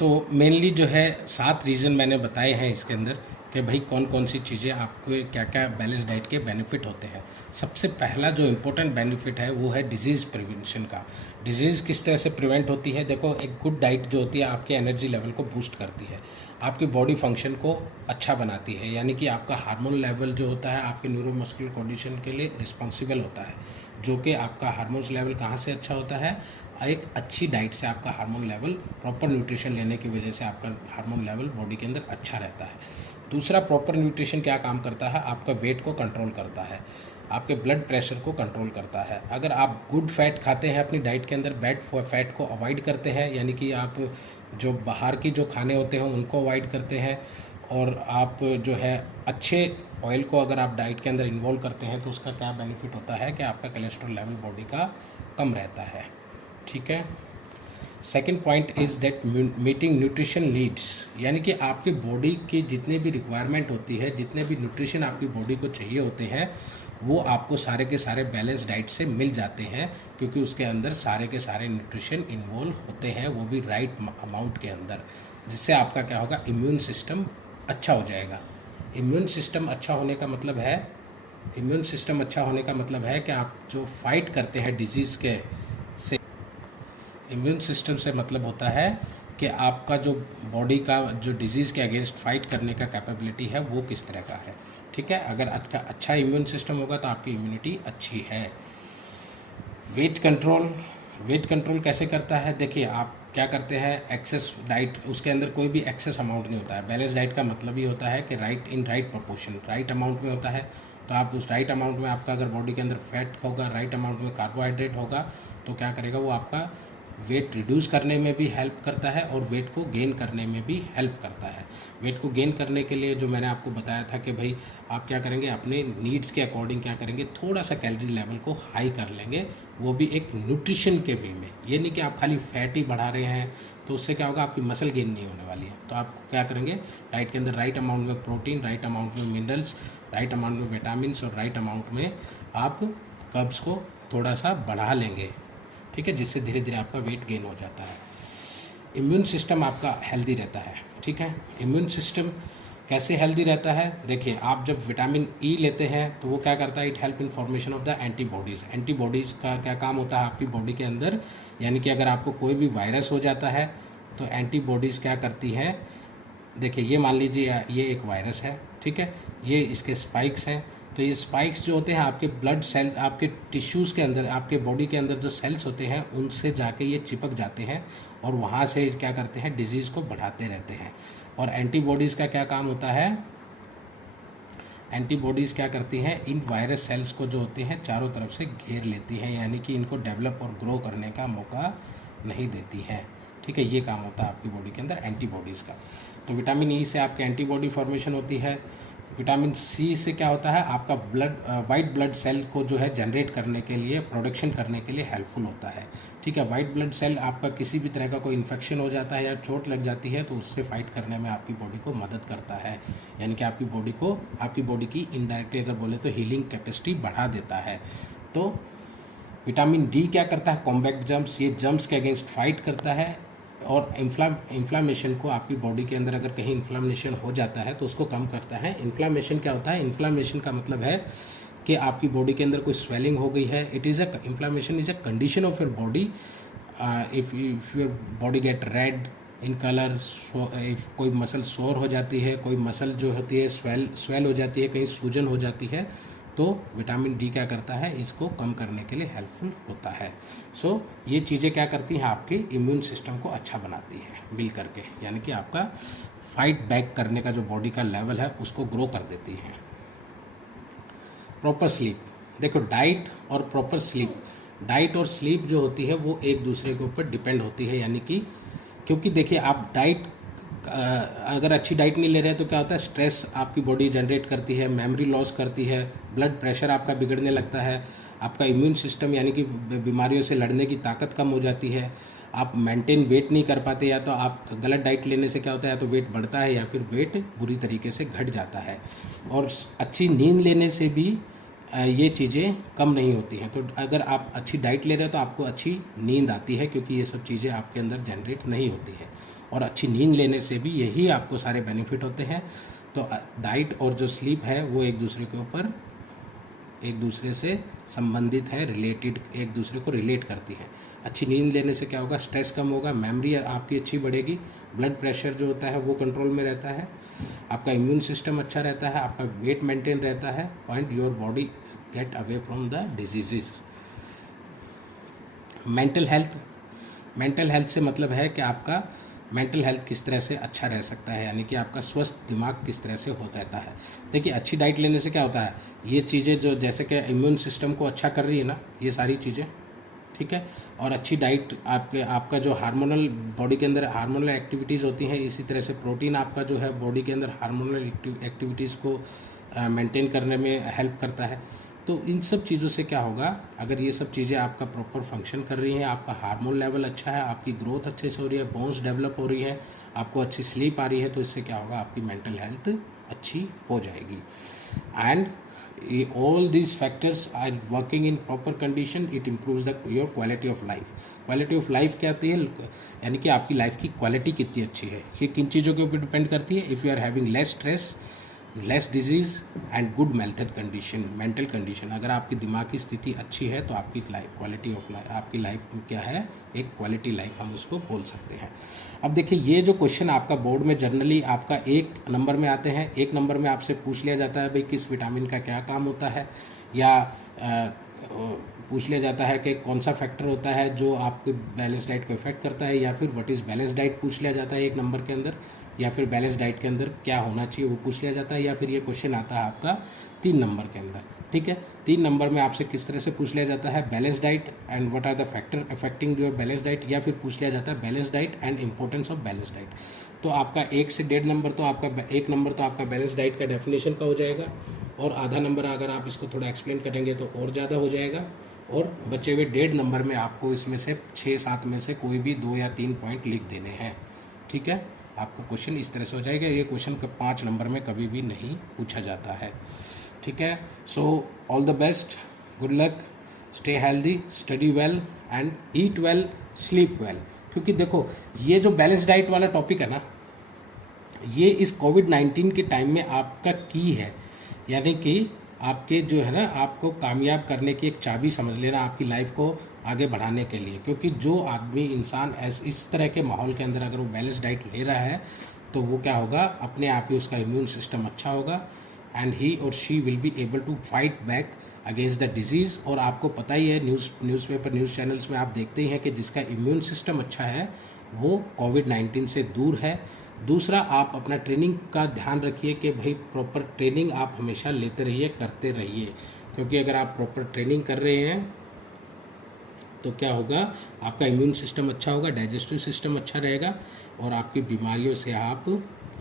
तो मेनली जो है 7 रीज़न मैंने बताए हैं इसके अंदर कि भाई कौन कौन सी चीज़ें आपको क्या क्या बैलेंस डाइट के बेनिफिट होते हैं। सबसे पहला जो इम्पोर्टेंट बेनिफिट है वो है डिजीज़ प्रिवेंशन का। डिजीज़ किस तरह से प्रिवेंट होती है? देखो, एक गुड डाइट जो होती है आपके एनर्जी लेवल को बूस्ट करती है, आपकी बॉडी फंक्शन को अच्छा बनाती है, यानी कि आपका हार्मोन लेवल जो होता है आपके न्यूरोमस्कुलर कंडीशन के लिए रिस्पॉन्सिबल होता है, जो कि आपका हार्मोन्स लेवल कहाँ से अच्छा होता है? एक अच्छी डाइट से आपका हार्मोन लेवल, प्रॉपर न्यूट्रिशन लेने की वजह से आपका हार्मोन लेवल बॉडी के अंदर अच्छा रहता है। दूसरा, प्रॉपर न्यूट्रिशन क्या काम करता है? आपका वेट को कंट्रोल करता है, आपके ब्लड प्रेशर को कंट्रोल करता है। अगर आप गुड फैट खाते हैं अपनी डाइट के अंदर, बैड फैट को अवॉइड करते हैं, यानी कि आप जो बाहर की जो खाने होते हैं उनको अवॉइड करते हैं, और आप जो है अच्छे ऑयल को अगर आप डाइट के अंदर इन्वॉल्व करते हैं, तो उसका क्या बेनिफिट होता है कि आपका कोलेस्ट्रॉल लेवल बॉडी का कम रहता है। ठीक है। Second point is that meeting nutrition needs, यानी कि आपकी बॉडी की जितने भी रिक्वायरमेंट होती है, जितने भी न्यूट्रिशन आपकी बॉडी को चाहिए होते हैं, वो आपको सारे के सारे बैलेंस डाइट से मिल जाते हैं, क्योंकि उसके अंदर सारे के सारे न्यूट्रिशन इन्वॉल्व होते हैं, वो भी राइट अमाउंट के अंदर, जिससे आपका क्या होगा? इम्यून सिस्टम अच्छा हो जाएगा। इम्यून सिस्टम अच्छा होने का मतलब है, इम्यून सिस्टम अच्छा होने का मतलब है कि आप जो फाइट करते हैं डिजीज़ के से, इम्यून सिस्टम से मतलब होता है कि आपका जो बॉडी का जो डिजीज़ के अगेंस्ट फाइट करने का कैपेबिलिटी है वो किस तरह का है। ठीक है। अगर अच्छा इम्यून सिस्टम होगा तो आपकी इम्यूनिटी अच्छी है। वेट कंट्रोल, वेट कंट्रोल कैसे करता है? देखिए, आप क्या करते हैं, एक्सेस डाइट, उसके अंदर कोई भी एक्सेस अमाउंट नहीं होता है। बैलेंस डाइट का मतलब ही होता है कि राइट प्रोपोर्शन, राइट अमाउंट में होता है। तो आप उस राइट अमाउंट में, आपका अगर बॉडी के अंदर फैट होगा, राइट अमाउंट में कार्बोहाइड्रेट होगा, तो क्या करेगा वो? आपका वेट रिड्यूस करने में भी हेल्प करता है और वेट को गेन करने में भी हेल्प करता है। वेट को गेन करने के लिए जो मैंने आपको बताया था कि भाई आप क्या करेंगे, अपने नीड्स के अकॉर्डिंग क्या करेंगे, थोड़ा सा कैलोरी लेवल को हाई कर लेंगे, वो भी एक न्यूट्रिशन के वे में। ये नहीं कि आप खाली फैट ही बढ़ा रहे हैं, तो उससे क्या होगा? आपकी मसल गेन नहीं होने वाली है। तो आप क्या करेंगे, डाइट के अंदर राइट अमाउंट में प्रोटीन, राइट अमाउंट में मिनरल्स, राइट अमाउंट में विटामिन और राइट अमाउंट में आप कर्ब्स को थोड़ा सा बढ़ा लेंगे। ठीक है, जिससे धीरे धीरे आपका वेट गेन हो जाता है। इम्यून सिस्टम आपका हेल्दी रहता है। ठीक है। इम्यून सिस्टम कैसे हेल्दी रहता है? देखिए, आप जब विटामिन ई लेते हैं तो वो क्या करता है? It help in formation of the antibodies. Antibodies का क्या काम होता है आपकी बॉडी के अंदर? यानी कि अगर आपको कोई भी वायरस हो जाता है तो एंटीबॉडीज़ क्या करती है? देखिए, ये मान लीजिए ये एक वायरस है, ठीक है, ये इसके स्पाइक्स हैं। तो ये स्पाइक्स जो होते हैं आपके ब्लड सेल, आपके टिश्यूज़ के अंदर, आपके बॉडी के अंदर जो सेल्स होते हैं उनसे जाके ये चिपक जाते हैं और वहाँ से क्या करते हैं? डिजीज़ को बढ़ाते रहते हैं। और एंटीबॉडीज़ का क्या काम होता है? एंटीबॉडीज़ क्या करती हैं? इन वायरस सेल्स को जो होते हैं चारों तरफ से घेर लेती हैं, यानी कि इनको डेवलप और ग्रो करने का मौका नहीं देती हैं। ठीक है, ये काम होता है आपकी बॉडी के अंदर एंटीबॉडीज़ का। तो विटामिन ई से आपके एंटीबॉडी फॉर्मेशन होती है। विटामिन सी से क्या होता है? आपका वाइट ब्लड सेल को जो है जनरेट करने के लिए, प्रोडक्शन करने के लिए हेल्पफुल होता है। ठीक है। वाइट ब्लड सेल आपका किसी भी तरह का कोई इन्फेक्शन हो जाता है या चोट लग जाती है तो उससे फाइट करने में आपकी बॉडी को मदद करता है, यानी कि आपकी बॉडी की इनडायरेक्टली अगर बोले तो हीलिंग कैपेसिटी बढ़ा देता है। तो विटामिन डी क्या करता है? कॉम्बैट जर्म्स, ये जर्म्स के अगेंस्ट फाइट करता है और इन्फ्लामेशन को, आपकी बॉडी के अंदर अगर कहीं इन्फ्लामेशन हो जाता है तो उसको कम करता है। इन्फ्लामेशन क्या होता है? इन्फ्लामेशन का मतलब है कि आपकी बॉडी के अंदर कोई स्वेलिंग हो गई है। Inflammation is a condition of your body. If your body get red in colour, if कोई मसल सोर हो जाती है, कोई मसल जो होती है स्वेल हो जाती है, कहीं सूजन हो जाती है, तो विटामिन डी क्या करता है? इसको कम करने के लिए हेल्पफुल होता है। सो ये चीज़ें क्या करती हैं? आपके इम्यून सिस्टम को अच्छा बनाती है मिल करके, यानी कि आपका फाइट बैक करने का जो बॉडी का लेवल है उसको ग्रो कर देती है। प्रॉपर स्लीप, देखो, डाइट और प्रॉपर स्लीप, डाइट और स्लीप जो होती है वो एक दूसरे के ऊपर डिपेंड होती है, यानी कि क्योंकि देखिए, आप डाइट अगर अच्छी डाइट नहीं ले रहे हैं तो क्या होता है? स्ट्रेस आपकी बॉडी जनरेट करती है, मेमोरी लॉस करती है, ब्लड प्रेशर आपका बिगड़ने लगता है, आपका इम्यून सिस्टम यानी कि बीमारियों से लड़ने की ताकत कम हो जाती है, आप मेंटेन वेट नहीं कर पाते, या तो आप गलत डाइट लेने से क्या होता है? या तो वेट बढ़ता है या फिर वेट बुरी तरीके से घट जाता है। और अच्छी नींद लेने से भी ये चीज़ें कम नहीं होती हैं। तो अगर आप अच्छी डाइट ले रहे हो तो आपको अच्छी नींद आती है, क्योंकि ये सब चीज़ें आपके अंदर जनरेट नहीं होती है। और अच्छी नींद लेने से भी यही आपको सारे बेनिफिट होते हैं। तो डाइट और जो स्लीप है वो एक दूसरे से संबंधित है, रिलेटेड, एक दूसरे को रिलेट करती है। अच्छी नींद लेने से क्या होगा, स्ट्रेस कम होगा, मेमोरी आपकी अच्छी बढ़ेगी, ब्लड प्रेशर जो होता है वो कंट्रोल में रहता है, आपका इम्यून सिस्टम अच्छा रहता है, आपका वेट मेंटेन रहता है, and your body get away from the diseases. Mental health से मतलब है कि आपका मेंटल हेल्थ किस तरह से अच्छा रह सकता है, यानी कि आपका स्वस्थ दिमाग किस तरह से हो रहता है। देखिए, अच्छी डाइट लेने से क्या होता है, ये चीज़ें जो जैसे कि इम्यून सिस्टम को अच्छा कर रही है ना, ये सारी चीज़ें, ठीक है। और अच्छी डाइट आपका जो हार्मोनल बॉडी के अंदर हार्मोनल एक्टिविटीज़ होती हैं, इसी तरह से प्रोटीन आपका जो है बॉडी के अंदर हार्मोनल एक्टिविटीज़ को मेंटेन करने में हेल्प करता है। तो इन सब चीज़ों से क्या होगा, अगर ये सब चीज़ें आपका प्रॉपर फंक्शन कर रही हैं, आपका हार्मोन लेवल अच्छा है, आपकी ग्रोथ अच्छे से हो रही है, बोन्स डेवलप हो रही है, आपको अच्छी स्लीप आ रही है, तो इससे क्या होगा, आपकी मेंटल हेल्थ अच्छी हो जाएगी। And all these factors are working in proper condition, it improves your quality of life। Quality of life क्या आती है, यानी कि आपकी लाइफ की क्वालिटी कितनी अच्छी है, ये किन चीज़ों के ऊपर डिपेंड करती है। If you are having less stress, less disease and good mental condition, अगर आपकी दिमाग की स्थिति अच्छी है तो आपकी लाइफ क्वालिटी ऑफ लाइफ, आपकी लाइफ क्या है, एक क्वालिटी लाइफ हम उसको बोल सकते हैं। अब देखिए, ये जो क्वेश्चन आपका बोर्ड में जनरली आपका 1 नंबर में आते हैं, 1 नंबर में आपसे पूछ लिया जाता है भाई किस विटामिन का क्या काम होता है, या पूछ लिया जाता है कि कौन सा फैक्टर होता है जो आपके बैलेंस डाइट को इफेक्ट करता है, या फिर व्हाट इज़ बैलेंस डाइट पूछ लिया जाता है 1 नंबर के अंदर, या फिर बैलेंस डाइट के अंदर क्या होना चाहिए वो पूछ लिया जाता है, या फिर ये क्वेश्चन आता है आपका 3 नंबर के अंदर, ठीक है। 3 नंबर में आपसे किस तरह से पूछ लिया जाता है, balance diet and what are the factor affecting your balance diet, या फिर पूछ लिया जाता है balance diet and importance of balance diet. तो आपका 1 से 1.5 नंबर तो आपका 1 नंबर तो आपका बैलेंस डाइट का डेफिनेशन का हो जाएगा, और आधा नंबर अगर आप इसको थोड़ा एक्सप्लेन करेंगे तो और ज़्यादा हो जाएगा, और बचे हुए 1.5 नंबर में आपको इसमें से 6-7 में से कोई भी 2 या 3 पॉइंट लिख देने हैं, ठीक है। आपका क्वेश्चन इस तरह से हो जाएगा। ये क्वेश्चन 5 नंबर में कभी भी नहीं पूछा जाता है, ठीक है। So all the best, good luck, stay healthy, study well and eat well, sleep well. क्योंकि देखो, ये जो बैलेंस डाइट वाला टॉपिक है ना, ये इस कोविड-19 के टाइम में आपका की है, यानी कि आपके जो है ना, आपको कामयाब करने की एक चाबी समझ लेना आपकी लाइफ को आगे बढ़ाने के लिए। क्योंकि जो आदमी इंसान इस तरह के माहौल के अंदर अगर वो बैलेंस डाइट ले रहा है तो वो क्या होगा, अपने आप ही उसका इम्यून सिस्टम अच्छा होगा, एंड ही और she will be able to fight back against the disease. और आपको पता ही है, न्यूज़पेपर न्यूज़ चैनल्स में आप देखते ही हैं कि जिसका इम्यून सिस्टम अच्छा है वो कोविड-19 से दूर है। दूसरा, आप अपना ट्रेनिंग का ध्यान रखिए कि भाई प्रॉपर ट्रेनिंग आप हमेशा लेते रहिए, करते रहिए, क्योंकि अगर आप प्रॉपर ट्रेनिंग कर रहे हैं तो क्या होगा, आपका इम्यून सिस्टम अच्छा होगा, डाइजेस्टिव सिस्टम अच्छा रहेगा, और आपकी बीमारियों से आप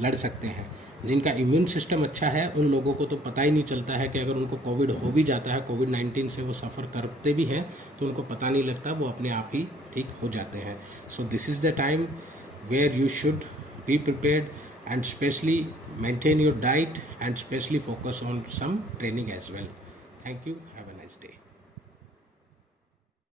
लड़ सकते हैं। जिनका इम्यून सिस्टम अच्छा है उन लोगों को तो पता ही नहीं चलता है कि अगर उनको कोविड हो भी जाता है, कोविड-19 से वो सफ़र करते भी हैं तो उनको पता नहीं लगता, वो अपने आप ही ठीक हो जाते हैं। So this is the time where you should be prepared and especially maintain your diet and especially focus on some training as well. Thank you.